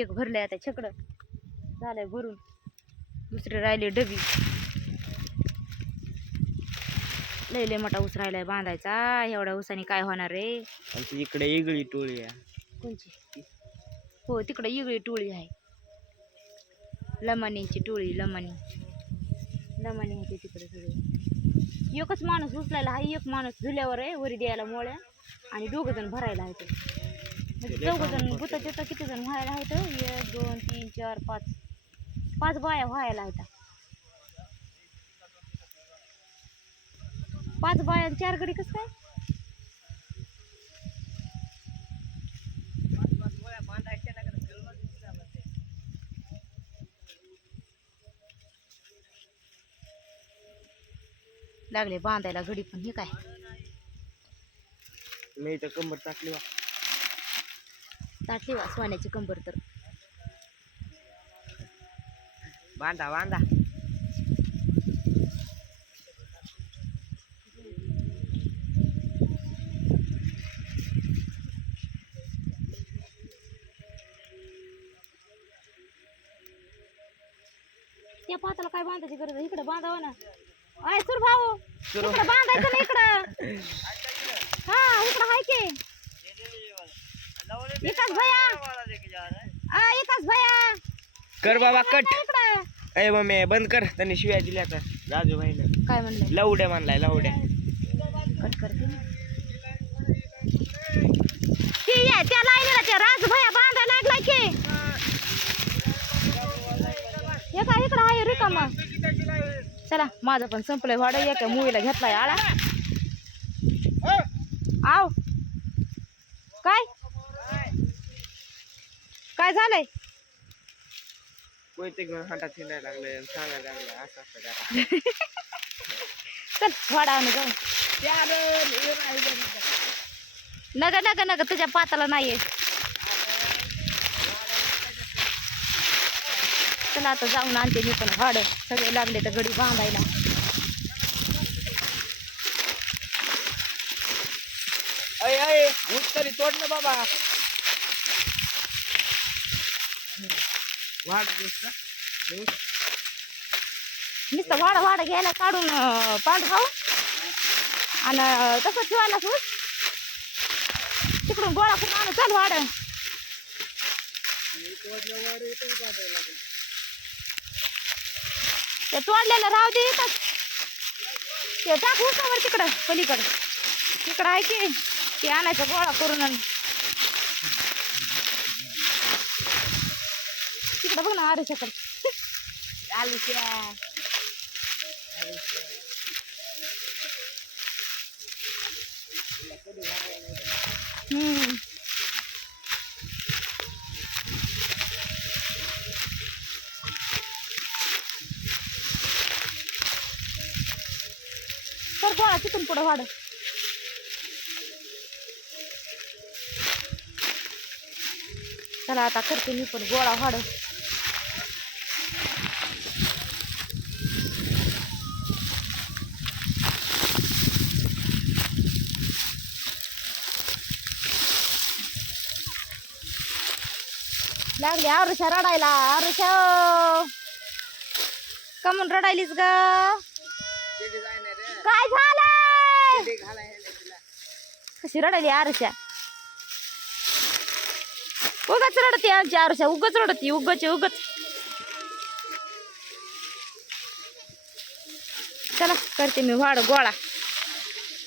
एक भरलंय आता छकडं झालंय भरून, दुसरे राहिले डबी. लय मोठा ऊस राहिलाय बांधायचा. एवढ्या ऊसाने काय होणार रे. आमची इकडे वेगळी टोळी आहे. कोणची? हो तिकडे वेगळी टोळी आहे, लमानीची टोळी. लमानी होते तिकडे सगळे. एकच माणूस उचलायला आहे, एक माणूस झुल्यावर आहे वरी द्यायला मोळ्या, आणि 2 जण भरायला आहेत. 4 जण गुताचे तर किती जण व्हायला आहेत? 1 2 3 4 5 बाया व्हायला आहेत. 5 बाया 4 गडी कसं काय? लागले बांधायला गडी. पण हे काय मी इथं कंबर टाकली वा सोन्याची कंबर. तर बांधा बांधा. त्या पाताला काय बांधायची गरज आहे? इकडे बांधावं ना. आय सुर भाऊ, इकडे बांधायचं ना इकडं. हा इकडं हाय की विकास भैया कर बाबा कट. इकडं. ए मम्मी बंद कर. त्यांनी शिव्या दिल्या का राजू भाईनं? काय म्हणलं? लवड्या म्हणलाय लवड्या. कट करते त्या लाईनीला त्या राजू भैया बांधायला लागलाय की. इकडं आहे रिकामा. चला माझं पण संपलंय वाडा. एका मुलीला घेतलाय आळा. आव काय झालंय? कोणते घेऊन हातात फिरायला लागले सांगायला लागले असं असं. चल वाडा आम्ही जाऊ. नग तुझ्या पाताला नाहीये. चला आता जाऊन आणते मी पण वाड. सगळे लागले तर गडी बांधायला. अय ऊस तरी तोड ना बाबा. वाढ नुसतं वाडा घ्यायला काढून पांढ खाऊ आणि तसं ठेवायला ऊस. तिकडून गोळा करून आणू. चल वाड. ते तोडलेलं राहू दे. ते टाक उसावर तिकडं पलीकडं. तिकडं आहे की ते आणायचं गोळा करून. तिकडं बघ ना आरुष्याकडे. तर गोळा तिथून पुढं वाढ. चला आता करते मी पण गोळा वाढ. लागली आरुषा रडायला. आरुषा कमून रडायलीस ग? काय झालं? कशी रडायली आरुषा? उगाच रडते आमची आरुषा. उगाच रडते. उगाच. चला करते मी वाढ गोळा.